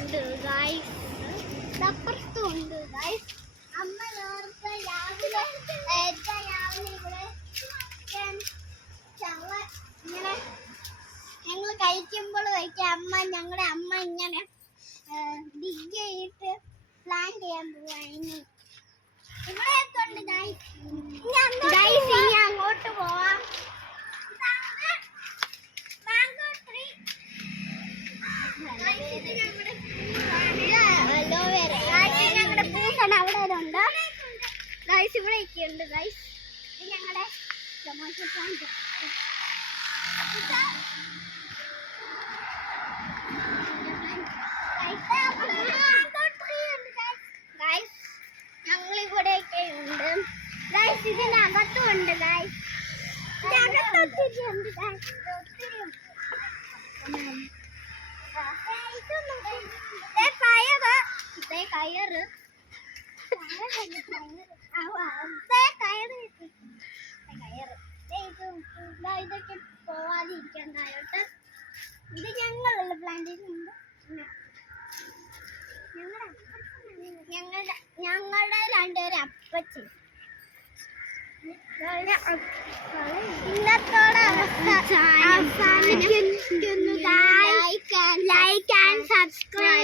ഉണ്ട് ഗൈസ്, അപ്പുറത്തും ഉണ്ട് ഗൈസ്. അമ്മ നേരത്തെ രാവിലെ ഇവിടെ ഇങ്ങനെ ഞങ്ങൾ കഴിക്കുമ്പോൾ ഞങ്ങളുടെ അമ്മ ഇങ്ങനെ ഡിഗ് ചെയ്തിട്ട് പ്ലാൻ ചെയ്യാൻ പോവാണ്. ഇവിടെയൊക്കെ ഉണ്ട് ഗൈസ്. ഇനി അങ്ങോട്ട് പോവാം. ഞങ്ങളുടെ പൂസൺ അവിടെ ഉണ്ട് ഗൈസ്. ഇവിടെയൊക്കെ ഉണ്ട് ഗൈസ്. ഇത് ഞങ്ങളുടെ ടൊമാറ്റോ പ്ലാന്റ്. ഞങ്ങളിവിടെയൊക്കെ ഉണ്ട് ഗൈസ്. ഇതിനകത്തും ഉണ്ട് ഗൈസ്. ഒത്തിരി ഉണ്ട് ഗൈസ്. കയറ് ഇതൊക്കെ പോവാതിരിക്കണ്ടായിട്ട് ഇത് ഞങ്ങളുള്ള പ്ലാന്റേഷനുണ്ട്. ഞങ്ങളുടെ രണ്ടുപേരും അപ്പച്ചൻ. ഇന്നത്തോടെ അവസാനിക്കുന്നു.